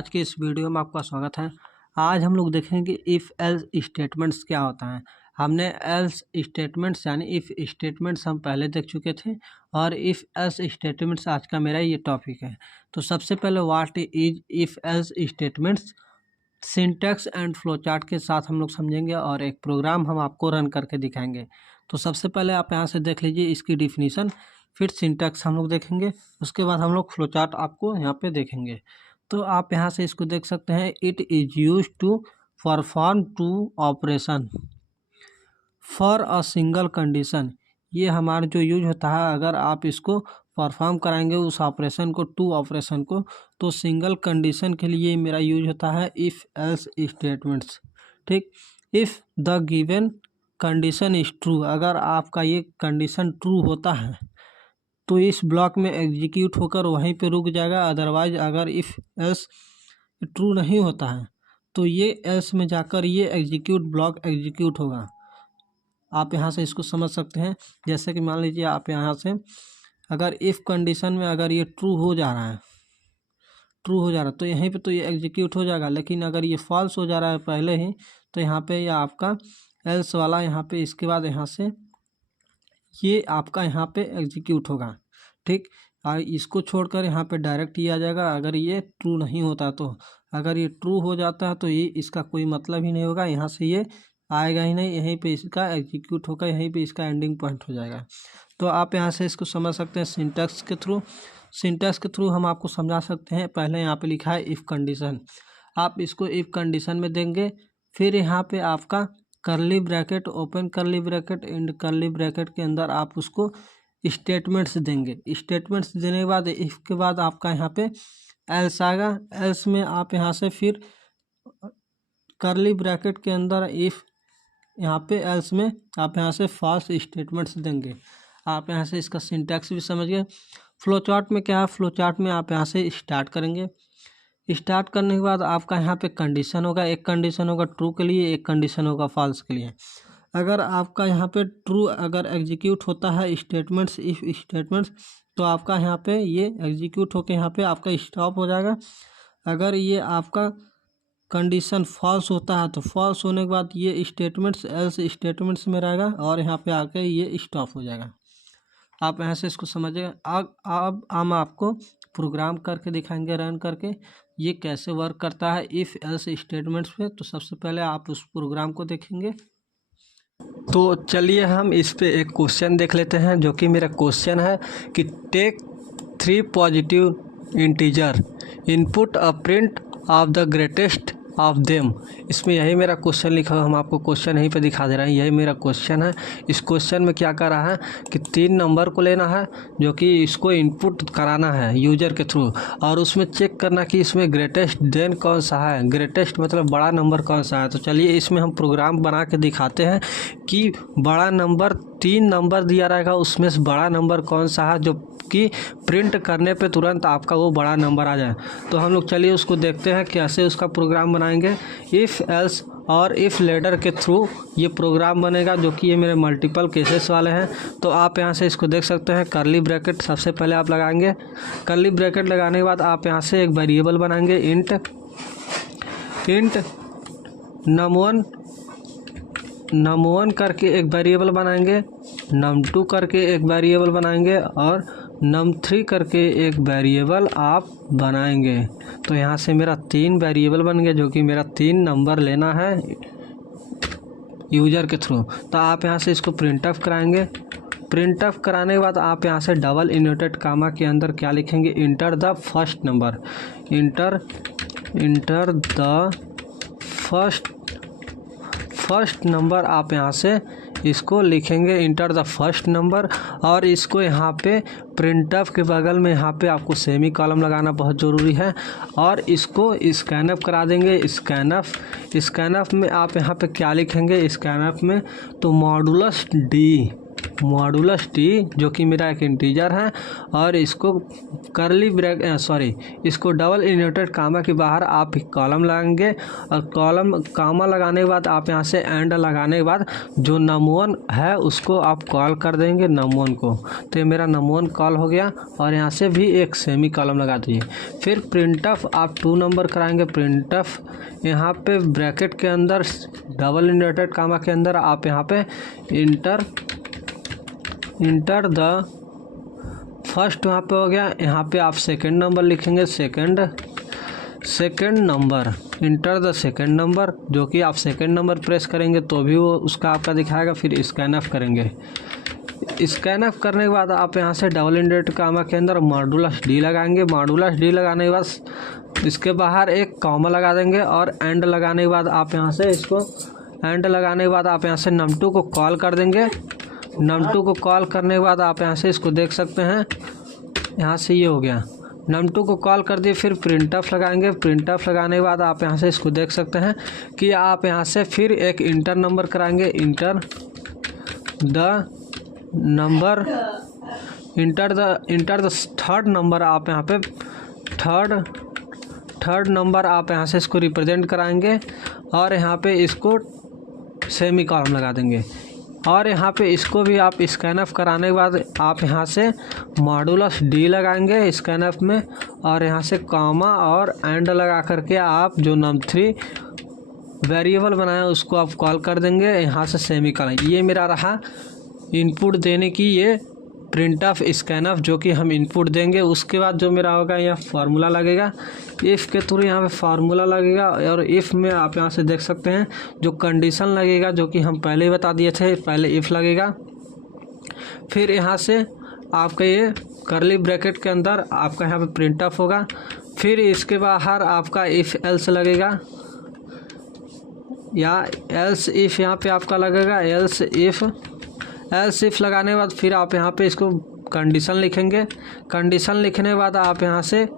आज के इस वीडियो में आपका स्वागत है। आज हम लोग देखेंगे इफ़ एल्स स्टेटमेंट्स क्या होता है। हमने एल्स स्टेटमेंट्स यानी इफ़ स्टेटमेंट्स हम पहले देख चुके थे और इफ़ एल्स स्टेटमेंट्स आज का मेरा ये टॉपिक है। तो सबसे पहले what is if else statements, syntax and flow chart के साथ हम लोग समझेंगे और एक प्रोग्राम हम आपको रन करके दिखाएंगे। तो सबसे पहले आप यहाँ से देख लीजिए इसकी डिफिनीशन, फिर सिंटैक्स हम लोग देखेंगे, उसके बाद हम लोग फ्लो चार्ट आपको यहाँ पे देखेंगे। तो आप यहाँ से इसको देख सकते हैं, it is use to perform two operation for a single condition. ये हमारा जो यूज होता है, अगर आप इसको परफॉर्म कराएंगे उस ऑपरेशन को, टू ऑपरेशन को, तो सिंगल कंडीशन के लिए मेरा यूज होता है इफ़ एल्स स्टेटमेंट्स। ठीक, if the given condition is true, अगर आपका ये कंडीशन ट्रू होता है तो इस ब्लॉक में एग्जीक्यूट होकर वहीं पे रुक जाएगा। अदरवाइज अगर इफ़ एल्स ट्रू नहीं होता है तो ये एल्स में जाकर ये एग्जीक्यूट ब्लॉक एग्जीक्यूट होगा। आप यहाँ से इसको समझ सकते हैं। जैसे कि मान लीजिए आप यहाँ से अगर इफ़ कंडीशन में अगर ये ट्रू हो जा रहा है तो यहीं पे तो ये एग्जीक्यूट हो जाएगा, लेकिन अगर ये फॉल्स हो जा रहा है पहले ही तो यहाँ पे या आपका एल्स वाला यहाँ पे, इसके बाद यहाँ से ये आपका यहाँ पे एग्जीक्यूट होगा। ठीक, और इसको छोड़कर यहाँ पे डायरेक्ट ही आ जाएगा अगर ये ट्रू नहीं होता तो। अगर ये ट्रू हो जाता है तो ये इसका कोई मतलब ही नहीं होगा, यहाँ से ये आएगा ही नहीं, यहीं पे इसका एग्जीक्यूट होगा, यहीं पे इसका एंडिंग पॉइंट हो जाएगा। तो आप यहाँ से इसको समझ सकते हैं सिंटैक्स के थ्रू हम आपको समझा सकते हैं। पहले यहाँ पे लिखा है इफ़ कंडीशन, आप इसको इफ़ कंडीशन में देंगे, फिर यहाँ पे आपका करली ब्रैकेट, ओपन करली ब्रैकेट, एंड करली ब्रैकेट के अंदर आप उसको स्टेटमेंट्स देंगे। स्टेटमेंट्स देने के बाद इफ़ के बाद आपका यहाँ पे एल्स आएगा। एल्स में आप यहाँ से फिर करली ब्रैकेट के अंदर इफ़, यहाँ पे एल्स में आप यहाँ से फॉल्स स्टेटमेंट्स देंगे। आप यहाँ से इसका सिंटैक्स भी समझ गए। फ्लो चार्ट में क्या है, फ्लो चार्ट में आप यहाँ से स्टार्ट करेंगे। स्टार्ट करने के बाद आपका यहाँ पे कंडीशन होगा, एक कंडीशन होगा ट्रू के लिए, एक कंडीशन होगा फॉल्स के लिए। अगर आपका यहाँ पे ट्रू अगर एग्जीक्यूट होता है स्टेटमेंट्स, इफ स्टेटमेंट्स, तो आपका यहाँ पे ये एग्जीक्यूट होके यहाँ पे आपका स्टॉप हो जाएगा। अगर ये आपका कंडीशन फॉल्स होता है तो फॉल्स होने के बाद ये स्टेटमेंट्स एल्स स्टेटमेंट्स में रहेगा और यहाँ पे आके ये स्टॉप हो जाएगा। आप यहाँ से इसको समझिएगा। अब हम आपको प्रोग्राम करके दिखाएंगे, रन करके ये कैसे वर्क करता है इफ़ एल्स स्टेटमेंट्स पे। तो सबसे पहले आप उस प्रोग्राम को देखेंगे। तो चलिए हम इस पे एक क्वेश्चन देख लेते हैं, जो कि मेरा क्वेश्चन है कि take 3 positive integer, input a print of the greatest of them. इसमें यही मेरा क्वेश्चन लिखा है, हम आपको क्वेश्चन यहीं पे दिखा दे रहे हैं, यही मेरा क्वेश्चन है। इस क्वेश्चन में क्या कर रहा है कि 3 नंबर को लेना है जो कि इसको इनपुट कराना है यूजर के थ्रू, और उसमें चेक करना कि इसमें ग्रेटेस्ट देन कौन सा है, ग्रेटेस्ट मतलब बड़ा नंबर कौन सा है। तो चलिए इसमें हम प्रोग्राम बना के दिखाते हैं कि बड़ा नंबर 3 नंबर दिया रहेगा, उसमें से बड़ा नंबर कौन सा है जो कि प्रिंट करने पे तुरंत आपका वो बड़ा नंबर आ जाए। तो हम लोग चलिए उसको देखते हैं कैसे उसका प्रोग्राम बनाएंगे। इफ़ एल्स और इफ़ लेटर के थ्रू ये प्रोग्राम बनेगा, जो कि ये मेरे मल्टीपल केसेस वाले हैं। तो आप यहाँ से इसको देख सकते हैं। करली ब्रैकेट सबसे पहले आप लगाएंगे। करली ब्रैकेट लगाने के बाद आप यहाँ से एक वेरिएबल बनाएंगे, इंट num1 करके एक वेरिएबल बनाएंगे, num2 करके एक वेरिएबल बनाएंगे और num3 करके एक वेरिएबल आप बनाएंगे। तो यहाँ से मेरा 3 वेरिएबल बन गए, जो कि मेरा 3 नंबर लेना है यूजर के थ्रू। तो आप यहाँ से इसको प्रिंट ऑफ कराएंगे। प्रिंट ऑफ कराने के बाद आप यहाँ से डबल इन्वर्टेड कामा के अंदर क्या लिखेंगे, enter the first number, enter the first number. आप यहाँ से इसको लिखेंगे, इंटर द फर्स्ट नंबर, और इसको यहाँ पे प्रिंट ऑफ के बगल में यहाँ पे आपको सेमी कॉलम लगाना बहुत ज़रूरी है, और इसको स्कैनअप करा देंगे। स्कैनअप में आप यहाँ पे क्या लिखेंगे, स्कैनअप में तो मॉडुलस डी, मॉडुलस टी जो कि मेरा एक इंटीजर है, और इसको इसको डबल इन्वर्टेड कामा के बाहर आप कॉलम लगाएंगे, और कॉलम कामा लगाने के बाद आप यहाँ से एंड लगाने के बाद जो num1 है उसको आप कॉल कर देंगे num1 को। तो ये मेरा num1 कॉल हो गया, और यहाँ से भी एक सेमी कॉलम लगा दीजिए। फिर प्रिंटफ आप 2 नंबर कराएंगे। प्रिंटफ यहाँ पे ब्रैकेट के अंदर डबल इन्वर्टेड कामा के अंदर आप यहाँ पे इंटर द फर्स्ट वहाँ पे हो गया। यहाँ पे आप सेकंड नंबर लिखेंगे, second number, enter the second number, जो कि आप सेकंड नंबर प्रेस करेंगे तो भी वो उसका आपका दिखाएगा। फिर स्कैन ऑफ करेंगे। स्कैन ऑफ करने के बाद आप यहाँ से डबल इन्वर्टेड कामा के अंदर मॉडुलस डी लगाएंगे। मॉडुलस डी लगाने के बाद इसके बाहर एक कॉमा लगा देंगे, और एंड लगाने के बाद आप यहाँ से num2 को कॉल कर देंगे। num2 को कॉल करने के बाद आप यहाँ से इसको देख सकते हैं, यहाँ से ये हो गया। num2 को कॉल कर दिए। फिर प्रिंटफ लगाएंगे। प्रिंटफ लगाने के बाद आप यहाँ से इसको देख सकते हैं कि आप यहाँ से फिर एक इंटर नंबर कराएंगे। इंटर द थर्ड नंबर, आप यहाँ पे थर्ड नंबर आप यहाँ से इसको रिप्रेजेंट कराएंगे, और यहाँ पे इसको सेमी कॉलम लगा देंगे। और यहाँ पे इसको भी आप स्कैन ऑफ कराने के बाद आप यहाँ से मॉडुलस डी लगाएंगे स्कैन ऑफ में, और यहाँ से कॉमा और एंड लगा करके आप जो num3 वेरिएबल बनाया उसको आप कॉल कर देंगे। यहाँ से सेमी कॉलम। ये मेरा रहा इनपुट देने की ये प्रिंट ऑफ स्कैन ऑफ जो कि हम इनपुट देंगे। उसके बाद जो मेरा होगा यहाँ फार्मूला लगेगा, इफ़ के थ्रू यहाँ पे फार्मूला लगेगा। और इफ़ में आप यहाँ से देख सकते हैं जो कंडीशन लगेगा, जो कि हम पहले ही बता दिए थे, पहले इफ़ लगेगा। फिर यहाँ से आपका ये करली ब्रैकेट के अंदर आपका यहाँ पे प्रिंट ऑफ होगा। फिर इसके बाहर आपका इफ़ एल्स लगेगा, या एल्स इफ़ यहाँ पे आपका लगेगा। एल्स इफ़ लगाने के बाद फिर आप यहाँ पे इसको कंडीशन लिखेंगे। कंडीशन लिखने के बाद आप यहाँ से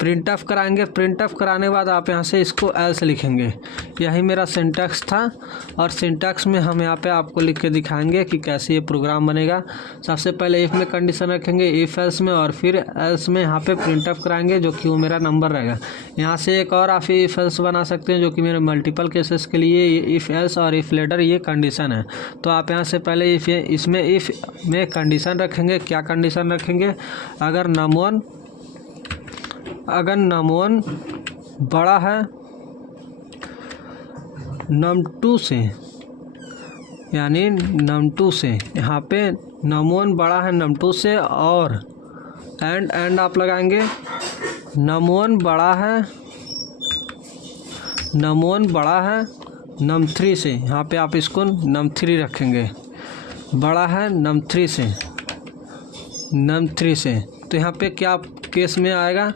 प्रिंट ऑफ कराएंगे। प्रिंट ऑफ कराने के बाद आप यहाँ से इसको एल्स लिखेंगे। यही मेरा सिंटैक्स था, और सिंटैक्स में हम यहाँ पे आपको लिख के दिखाएंगे कि कैसे ये प्रोग्राम बनेगा। सबसे पहले इफ़ में कंडीशन रखेंगे, इफ़ एल्स में, और फिर एल्स में यहाँ पे प्रिंट ऑफ कराएंगे जो कि वो मेरा नंबर रहेगा। यहाँ से एक और आप इफ़ एल्स बना सकते हैं जो कि मेरे मल्टीपल केसेस के लिए इफ़ एल्स और इफ़ लेटर ये कंडीशन है। तो आप यहाँ से पहले इसमें इफ़ में कंडीशन रखेंगे। क्या कंडीशन रखेंगे? अगर num1 बड़ा है num2 से, यानी num2 से, यहाँ पे num1 बड़ा है num2 से, और एंड आप लगाएंगे num1 बड़ा है num3 से। यहाँ पे आप इसको num3 रखेंगे, बड़ा है num3 से। तो यहाँ पे क्या केस में आएगा?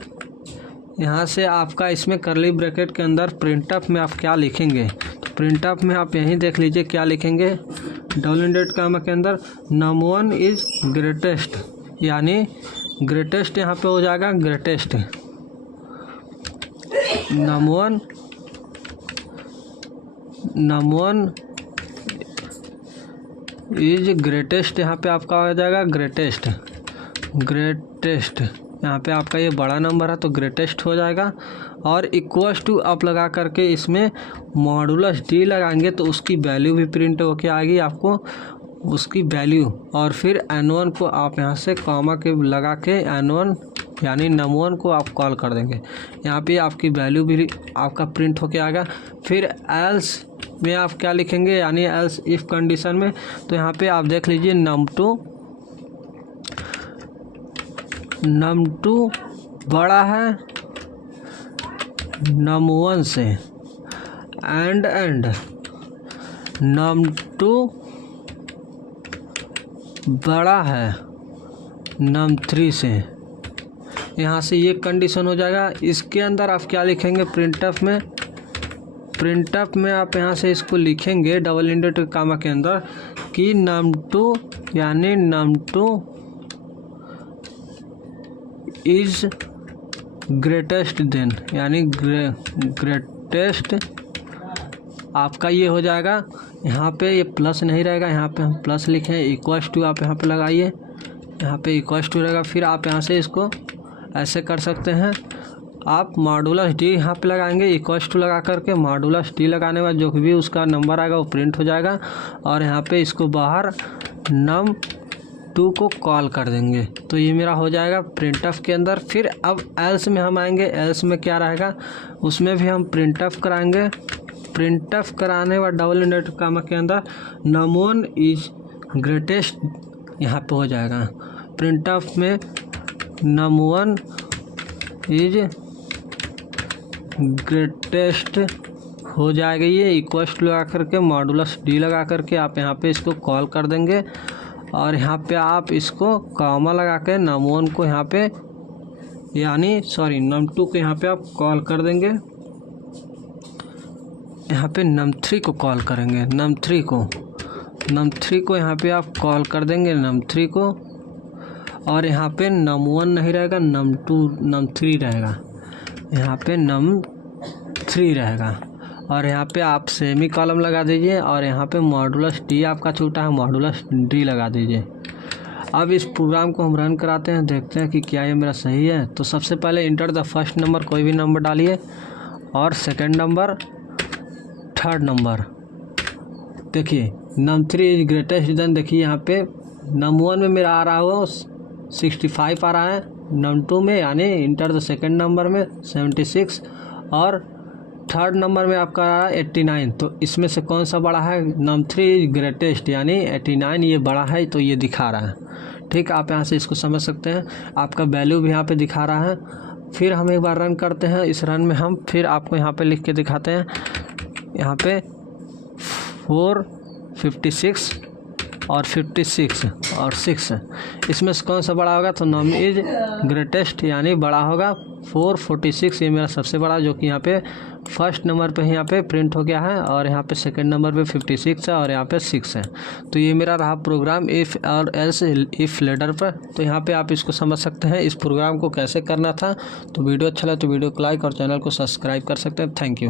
यहाँ से आपका इसमें करली ब्रैकेट के अंदर प्रिंटअप में आप क्या लिखेंगे? तो प्रिंटअप में आप यहीं देख लीजिए क्या लिखेंगे। डबल इन्वर्टेड कामा के अंदर num1 इज ग्रेटेस्ट, यानी ग्रेटेस्ट यहाँ पे हो जाएगा ग्रेटेस्ट। num1 इज ग्रेटेस्ट, यहाँ पे आपका हो जाएगा ग्रेटेस्ट। यहाँ पे आपका ये बड़ा नंबर है तो ग्रेटेस्ट हो जाएगा। और इक्वल्स टू आप लगा करके इसमें मॉडुलस डी लगाएंगे तो उसकी वैल्यू भी प्रिंट होके आएगी आपको, उसकी वैल्यू। और फिर n1 को आप यहाँ से कॉमा के लगा के n1 यानी num1 को आप कॉल कर देंगे। यहाँ पे आपकी वैल्यू भी आपका प्रिंट होके आएगा। फिर एल्स में आप क्या लिखेंगे, यानी एल्स इफ़ कंडीशन में, तो यहाँ पे आप देख लीजिए num2 बड़ा है num1 से, एंड num2 बड़ा है num3 से। यहाँ से ये कंडीशन हो जाएगा। इसके अंदर आप क्या लिखेंगे प्रिंटअप में आप यहाँ से इसको लिखेंगे डबल इन्वर्टेड कामा के अंदर कि num2 यानी num2 इज ग्रेटेस्ट देन, यानी ग्रेटेस्ट आपका ये हो जाएगा। यहाँ पे ये प्लस नहीं रहेगा, यहाँ पे हम प्लस लिखें, इक्वल्स टू आप यहाँ पे लगाइए, यहाँ पे इक्वल्स टू रहेगा। फिर आप यहाँ से इसको ऐसे कर सकते हैं, आप मॉडुलस डी यहाँ पे लगाएंगे, इक्वल्स टू लगा करके मॉडुलस डी लगाने के बाद जो भी उसका नंबर आएगा वो प्रिंट हो जाएगा। और यहाँ पे इसको बाहर num2 को कॉल कर देंगे, तो ये मेरा हो जाएगा printf के अंदर। फिर अब एल्स में हम आएंगे, एल्स में क्या रहेगा, उसमें भी हम printf कराएंगे। printf कराने के बाद डबल इंडेड कामा के अंदर num1 इज ग्रेटेस्ट यहाँ पे हो जाएगा। printf में num1 इज ग्रेटेस्ट हो जाएगा, ये इक्वल्स टू लगा करके मॉडुलस डी लगा करके आप यहाँ पे इसको कॉल कर देंगे। और यहाँ पे आप इसको कॉमा लगा के num1 को यहाँ पे यानी num2 को यहाँ पे आप कॉल कर देंगे। यहाँ पे num3 को कॉल करेंगे, num3 को यहाँ पे आप कॉल कर देंगे, num3 को। और यहाँ पे num1 नहीं रहेगा, num3 रहेगा, यहाँ पे num3 रहेगा। और यहाँ पे आप सेमी कॉलम लगा दीजिए और यहाँ पे मॉडुलस डी आपका छूटा है, मॉडुलस डी लगा दीजिए। अब इस प्रोग्राम को हम रन कराते हैं, देखते हैं कि क्या ये मेरा सही है। तो सबसे पहले इंटर द फर्स्ट नंबर, कोई भी नंबर डालिए, और सेकंड नंबर, थर्ड नंबर। देखिए num3 इज ग्रेटेस्ट, देन देखिए यहाँ पे num1 में मेरा आ रहा हो 65 आ रहा है, num2 में यानी इंटर द सेकंड नंबर में 76, और थर्ड नंबर में आपका आ रहा है 89। तो इसमें से कौन सा बड़ा है, num3 इज ग्रेटेस्ट यानी 89 ये बड़ा है, तो ये दिखा रहा है। ठीक, आप यहाँ से इसको समझ सकते हैं, आपका वैल्यू भी यहाँ पे दिखा रहा है। फिर हम एक बार रन करते हैं, इस रन में हम फिर आपको यहाँ पे लिख के दिखाते हैं, यहाँ पे 4, 56 और 56 और 6, इसमें से कौन सा बड़ा होगा, तो num इज ग्रेटेस्ट यानी बड़ा होगा 446, ये मेरा सबसे बड़ा, जो कि यहाँ पे फर्स्ट नंबर पे यहाँ पे प्रिंट हो गया है, और यहाँ पे सेकंड नंबर पे 56 है और यहाँ पे 6 है। तो ये मेरा रहा प्रोग्राम इफ़ और एल्स इफ़ लेडर पर। तो यहाँ पे आप इसको समझ सकते हैं इस प्रोग्राम को कैसे करना था। तो वीडियो अच्छा लगे तो वीडियो को लाइक और चैनल को सब्सक्राइब कर सकते हैं। Thank you.